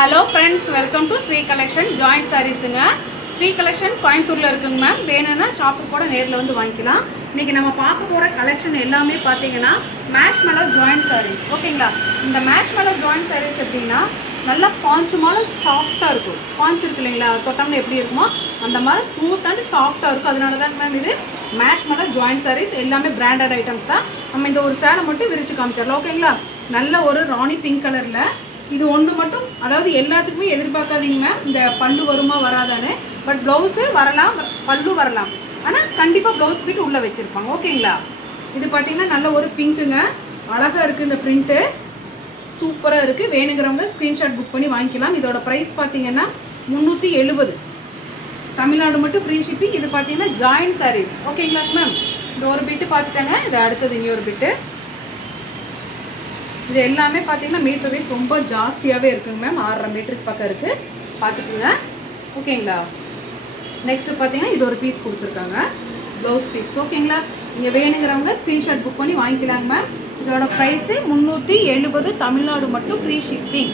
Hello friends, welcome to Sri collection joint சாரீஸுங்க. Sri collection கோயம்புத்தூரில் இருக்குங்க மேம். வேணும்னா ஷாப்புக்கு கூட நேரில் வந்து வாங்கிக்கலாம். இன்றைக்கி நம்ம பார்க்க போகிற கலெக்ஷன் எல்லாமே பார்த்தீங்கன்னா மேஷ்மெலோ ஜாயிண்ட் சாரீஸ். ஓகேங்களா? இந்த மேஷ்மெலோ ஜாயிண்ட் சாரீஸ் எப்படின்னா நல்லா பாஞ்சு மேலே சாஃப்டாக இருக்கும். பாஞ்சு இருக்கு இல்லைங்களா, தொட்டம்னு எப்படி இருக்குமோ அந்த மாதிரி ஸ்மூத் அண்ட் சாஃப்டாக இருக்கும். அதனால தான் மேம் இது மேஷ்மெலோ ஜாயிண்ட் சாரீஸ். எல்லாமே பிராண்டட் ஐட்டம்ஸ் தான். நம்ம இந்த ஒரு சேலை மட்டும் விரிச்சு காமிச்சிடலாம். ஓகேங்களா? நல்ல ஒரு ராணி பிங்க் கலரில் இது ஒன்று மட்டும், அதாவது எல்லாத்துக்குமே எதிர்பார்க்காதீங்க மேம் இந்த பல்லு வருமா வராதான்னு. பட் ப்ளவுஸு வரலாம், பல்லு வரலாம், ஆனால் கண்டிப்பாக ப்ளவுஸ் பீட் உள்ளே வச்சுருப்பாங்க. ஓகேங்களா? இது பார்த்திங்கன்னா நல்ல ஒரு பிங்க்குங்க, அழகாக இருக்குது. இந்த பிரிண்ட்டு சூப்பராக இருக்குது. வேணுங்கிறவங்க ஸ்க்ரீன்ஷாட் புக் பண்ணி வாங்கிக்கலாம். இதோட ப்ரைஸ் பார்த்திங்கன்னா 370. தமிழ்நாடு மட்டும் ஃப்ரீ ஷிப்பிங். இது பார்த்திங்கன்னா ஜாயிண்ட் சாரீஸ். ஓகேங்களா மேம்? இந்த ஒரு பிட்டு பார்த்துட்டாங்க. இது அடுத்தது இன்னொரு பிட்டு. இது எல்லாமே பார்த்தீங்கன்னா மீட்டர் வைஸ் ரொம்ப ஜாஸ்தியாகவே இருக்குங்க மேம். 6.5 மீட்டருக்கு பக்கம் இருக்குது, பார்த்துக்குங்க. ஓகேங்களா? நெக்ஸ்ட்டு பார்த்தீங்கன்னா இது ஒரு பீஸ் கொடுத்துருக்காங்க, ப்ளவுஸ் பீஸ். ஓகேங்களா? நீங்கள் வேணுங்கிறவங்க ஸ்க்ரீன்ஷாட் புக் பண்ணி வாங்கிக்கலாங்க மேம். இதோட ப்ரைஸு 370. தமிழ்நாடு மட்டும் free shipping.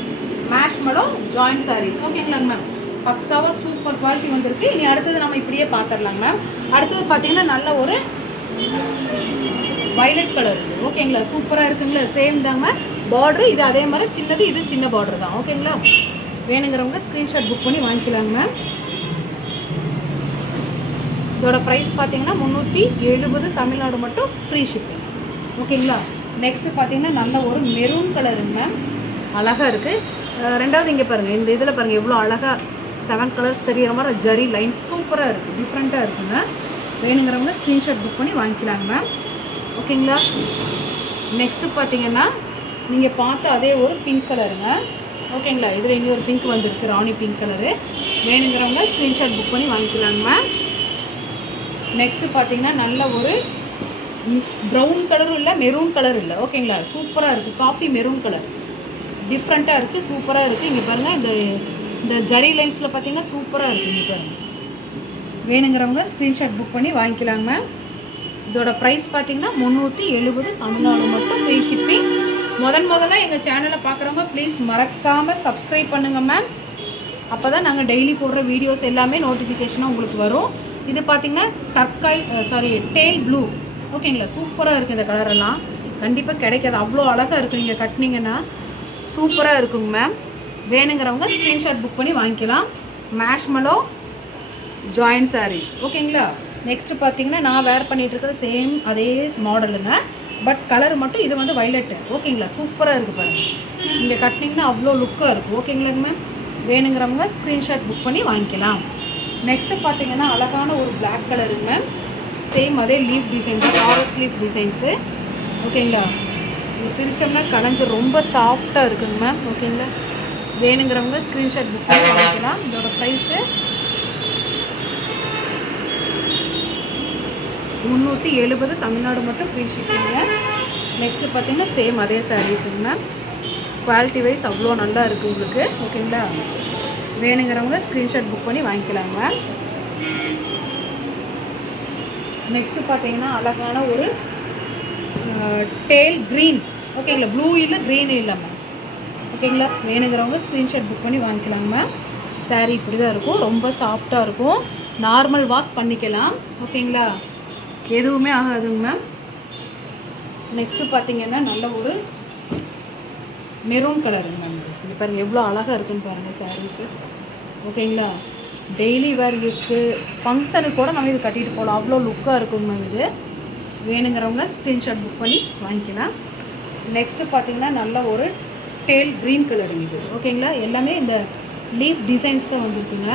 Marshmallow joint sarees. ஓகேங்களாங்க மேம்? பக்காவாக சூப்பர் குவாலிட்டி வந்திருக்கு. இனி அடுத்தது நம்ம இப்படியே பார்த்துடலாங்க மேம். அடுத்தது பார்த்தீங்கன்னா நல்ல ஒரு வயலட் கலர் இருக்குது. ஓகேங்களா? சூப்பராக இருக்குங்களா? சேம் தாங்க பார்ட்ரு. இது அதே மாதிரி சின்னது, இது சின்ன பார்டர் தான். ஓகேங்களா? வேணுங்கிறவங்க ஸ்க்ரீன்ஷாட் புக் பண்ணி வாங்கிக்கலாங்க மேம். இதோட ப்ரைஸ் பார்த்தீங்கன்னா 370. தமிழ்நாடு மட்டும் ஃப்ரீ ஷிப்பிங். ஓகேங்களா? நெக்ஸ்ட்டு பார்த்தீங்கன்னா நல்ல ஒரு மெரூன் கலருங்க மேம். அழகாக இருக்குது. ரெண்டாவது இங்கே பாருங்கள், இந்த இதில் பாருங்கள் எவ்வளோ அழகாக 7 கலர்ஸ் தெரிகிற மாதிரி ஜரி லைன்ஸ் சூப்பராக இருக்குது, டிஃப்ரெண்ட்டாக இருக்குங்க. வேணுங்கிறவங்க ஸ்க்ரீன்ஷாட் புக் பண்ணி வாங்கிக்கலாங்க மேம். ஓகேங்களா? நெக்ஸ்ட்டு பார்த்தீங்கன்னா நீங்கள் பார்த்த அதே ஒரு பிங்க் கலருங்க. ஓகேங்களா? இதில் இன்னொரு பிங்க் வந்துருக்கு, ராணி பிங்க் கலரு. வேணுங்கிறவங்க ஸ்க்ரீன்ஷாட் புக் பண்ணி வாங்கிக்கலாங்க மேம். நெக்ஸ்ட்டு பார்த்தீங்கன்னா நல்ல ஒரு ப்ரௌன் கலரும் இல்லை, மெரூன் கலர் இல்லை. ஓகேங்களா? சூப்பராக இருக்குது. காஃபி மெரூன் கலர் டிஃப்ரெண்ட்டாக இருக்குது, சூப்பராக இருக்குது. இங்கே பாருங்கள், இந்த ஜரி லைன்ஸில் பார்த்தீங்கன்னா சூப்பராக இருக்குது. இங்கே பாருங்கள். வேணுங்கிறவங்க ஸ்க்ரீன்ஷாட் புக் பண்ணி வாங்கிக்கலாங்க மேம். இதோட ப்ரைஸ் பார்த்தீங்கன்னா 370. தமிழ்நாடு மட்டும் ஃப்ரீ ஷிப்பிங். முதல்ல எங்கள் சேனலை பார்க்குறவங்க ப்ளீஸ் மறக்காமல் சப்ஸ்கிரைப் பண்ணுங்கள் மேம். அப்போ தான் நாங்கள் டெய்லி போடுற வீடியோஸ் எல்லாமே நோட்டிஃபிகேஷனாக உங்களுக்கு வரும். இது பார்த்திங்கன்னா டேல் ப்ளூ. ஓகேங்களா? சூப்பராக இருக்குது. இந்த கலரெல்லாம் கண்டிப்பாக கிடைக்காது, அவ்வளோ அழகாக இருக்குது. நீங்கள் கட்டினீங்கன்னா சூப்பராக இருக்குங்க மேம். வேணுங்கிறவங்க ஸ்க்ரீன்ஷாட் புக் பண்ணி வாங்கிக்கலாம். Marshmallow joint sarees. ஓகேங்களா? நெக்ஸ்ட்டு பார்த்தீங்கன்னா நான் வேர் பண்ணிகிட்டு இருக்கிறது சேம் அதே மாடலுங்க, பட் கலர் மட்டும் இது வந்து வைலட்டு. ஓகேங்களா? சூப்பராக இருக்குது பாருங்கள். இங்கே கட்டினீங்கன்னா அவ்வளோ லுக்காக இருக்குது. ஓகேங்களாங்க மேம்? வேணுங்கிறவங்க ஸ்க்ரீன்ஷாட் புக் பண்ணி வாங்கிக்கலாம். நெக்ஸ்ட்டு பார்த்தீங்கன்னா அழகான ஒரு பிளாக் கலருங்க மேம். சேம் அதே leaf designs, forest leaf designs. ஓகேங்களா? இது பிரித்தோம்னா கலைஞ்சு ரொம்ப சாஃப்டாக இருக்குங்க மேம். ஓகேங்களா? வேணுங்கிறவங்க ஸ்க்ரீன்ஷாட் புக் பண்ணி வாங்கிக்கலாம். இதோட ப்ரைஸு 370. தமிழ்நாடு மட்டும் ஃப்ரீ ஷிப்பிங்க. நெக்ஸ்ட்டு பார்த்தீங்கன்னா சேம் அதே சாரீஸுங்க மேம். குவாலிட்டி வைஸ் அவ்வளோ நல்லா இருக்குது உங்களுக்கு. ஓகேங்களா? வேணுங்கிறவங்க ஸ்க்ரீன்ஷாட் புக் பண்ணி வாங்கிக்கலாங்க மேம். நெக்ஸ்ட்டு பார்த்தீங்கன்னா அழகான ஒரு டேல் க்ரீன். ஓகேங்களா? ப்ளூ இல்லை, க்ரீன் இல்லை மேம். ஓகேங்களா? வேணுங்கிறவங்க ஸ்க்ரீன்ஷாட் புக் பண்ணி வாங்கிக்கலாங்க மேம். சாரீ இப்படி தான் இருக்கும், ரொம்ப சாஃப்டாக இருக்கும். நார்மல் வாஷ் பண்ணிக்கலாம். ஓகேங்களா? எதுவுமே ஆகாதுங்க மேம். நெக்ஸ்ட்டு பார்த்தீங்கன்னா நல்ல ஒரு மெரூன் கலருங்க மேம். இது பாருங்கள் எவ்வளோ அழகாக இருக்குன்னு பாருங்கள் சாரீஸு. ஓகேங்களா? டெய்லி வேர் யூஸ்க்கு, ஃபங்க்ஷனுக்கு கூட நம்ம இது கட்டிட்டு போகலாம், அவ்வளோ லுக்காக இருக்குங்க மேம். இது வேணுங்கிறவங்க ஸ்க்ரீன்ஷாட் புக் பண்ணி வாங்கிக்கலாம். நெக்ஸ்ட்டு பார்த்தீங்கன்னா நல்ல ஒரு டேல் க்ரீன் கலருங்க இது. ஓகேங்களா? எல்லாமே இந்த லீஃப் டிசைன்ஸ் தான் வந்துருக்குங்க.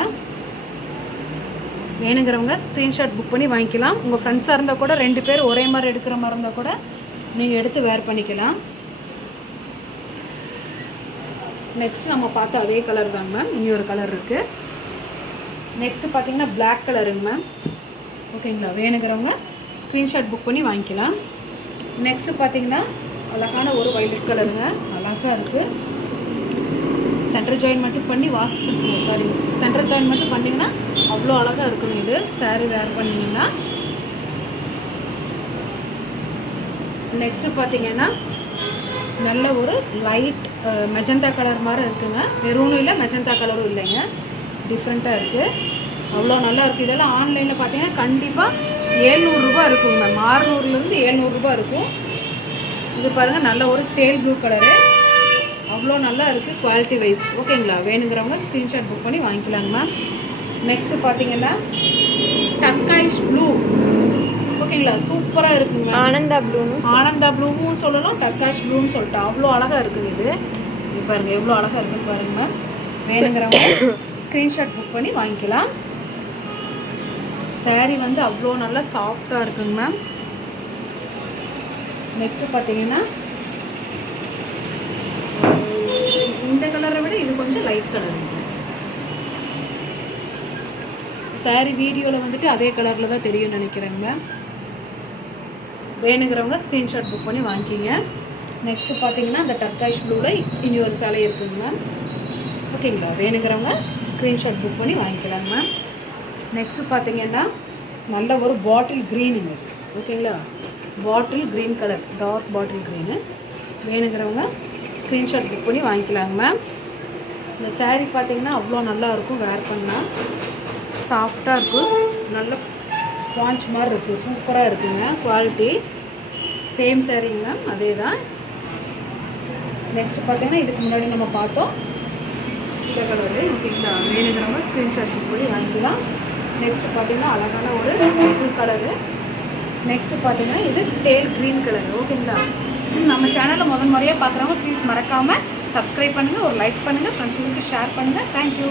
வேணுங்கிறவங்க ஸ்க்ரீன்ஷாட் புக் பண்ணி வாங்கிக்கலாம். உங்கள் ஃப்ரெண்ட்ஸாக இருந்தால் கூட 2 பேர் ஒரே மாதிரி எடுக்கிற மாதிரி இருந்தால் கூட நீங்கள் எடுத்து வேர் பண்ணிக்கலாம். நெக்ஸ்ட் நம்ம பார்த்த அதே கலர் தாங்க மேம். இனி ஒரு கலர் இருக்குது. நெக்ஸ்ட்டு பார்த்தீங்கன்னா பிளாக் கலருங்க மேம். ஓகேங்களா? வேணுங்கிறவங்க ஸ்க்ரீன்ஷாட் புக் பண்ணி வாங்கிக்கலாம். நெக்ஸ்ட்டு பார்த்தீங்கன்னா அழகான ஒரு வைலட் கலருங்க, அழகாக இருக்குது. சென்டர் ஜாயின் மட்டும் பண்ணி சென்டர் ஜாயின் மட்டும் பண்ணிங்கன்னா அவ்வளோ அழகாக இருக்குங்க. இது சாரீ வேர் பண்ணிங்கன்னா. நெக்ஸ்ட்டு பார்த்தீங்கன்னா நல்ல ஒரு லைட் மெஜந்தா கலர் மாதிரி இருக்குங்க. மெரூனும் இல்லை, மெஜந்தா கலரும் இல்லைங்க, டிஃப்ரெண்ட்டாக இருக்குது. அவ்வளோ நல்லா இருக்குது. இதெல்லாம் ஆன்லைனில் பார்த்தீங்கன்னா கண்டிப்பாக 700 ரூபா இருக்குங்க மேம். 600லேருந்து 700 ரூபா இருக்கும். இது பாருங்கள், நல்ல ஒரு டேல் ப்ளூ கலரு, அவ்வளோ நல்லா இருக்குது குவாலிட்டி வைஸ். ஓகேங்களா, வேணுங்கிறவங்க ஸ்க்ரீன்ஷாட் புக் பண்ணி வாங்கிக்கலாங்க மேம். நெக்ஸ்ட்டு பார்த்தீங்கன்னா டர்காயிஷ் ப்ளூ. ஓகேங்களா, சூப்பராக இருக்குங்க. ஆனந்தா ப்ளூவும் சொல்லலாம், டர்காயிஷ் ப்ளூன்னு சொல்லிட்டு அவ்வளோ அழகாக இருக்குது. இது பாருங்கள் எவ்வளோ அழகாக இருக்குன்னு பாருங்கள் மேம். வேணுங்கிறவங்க ஸ்க்ரீன்ஷாட் புக் பண்ணி வாங்கிக்கலாம். சாரீ வந்து அவ்வளோ நல்லா சாஃப்டாக இருக்குங்க மேம். நெக்ஸ்ட்டு பார்த்தீங்கன்னா இந்த கலரை விட இது கொஞ்சம் லைட் கலர். சாரீ வீடியோவில் வந்துட்டு அதே கலரில் தான் தெரியும்னு நினைக்கிறேங்க மேம். வேணுங்கிறவங்க ஸ்க்ரீன்ஷாட் புக் பண்ணி வாங்கிக்கிங்க. நெக்ஸ்ட்டு பார்த்தீங்கன்னா அந்த டர்காயிஷ் ப்ளூவில் இனி ஒரு சேலை இருக்குங்க மேம். ஓகேங்களா, வேணுங்கிறவங்க ஸ்க்ரீன்ஷாட் புக் பண்ணி வாங்கிக்கலாங்க மேம். நெக்ஸ்ட்டு பார்த்தீங்கன்னா நல்ல ஒரு பாட்டில் க்ரீனுங்க. ஓகேங்களா, bottle green colour, dark bottle green. வேணுங்கிறவங்க ஸ்க்ரீன்ஷாட் புக் பண்ணி வாங்கிக்கலாங்க மேம். இந்த சாரீ பார்த்தீங்கன்னா அவ்வளோ நல்லாயிருக்கும், வேர் பண்ணால் சாஃப்டாக இருக்கும், நல்ல ஸ்பாஞ்ச் மாதிரி இருக்குது, சூப்பராக இருக்குங்க குவாலிட்டி. சேம் சாரீங்க மேம், அதே தான். நெக்ஸ்ட்டு பார்த்தீங்கன்னா இதுக்கு முன்னாடி நம்ம பார்த்தோம் இந்த கலரு. ஓகேங்களா, வேணுங்கிறவங்க ஸ்க்ரீன்ஷாட் புக் பண்ணி வாங்கிக்கலாம். நெக்ஸ்ட்டு பார்த்தீங்கன்னா அழகான ஒரு பர்பிள் கலரு. நெக்ஸ்ட்டு பார்த்தீங்கன்னா இது டேல் க்ரீன் கலர். ஓகேங்களா, நம்ம சேனலில் முதல் முறையாக பார்க்குறவங்க ப்ளீஸ் மறக்காமல் சப்ஸ்கிரைப் பண்ணுங்கள், ஒரு லைக் பண்ணுங்கள், ஃப்ரெண்ட்ஸுங்களுக்கு ஷேர் பண்ணுங்கள். தேங்க்யூ.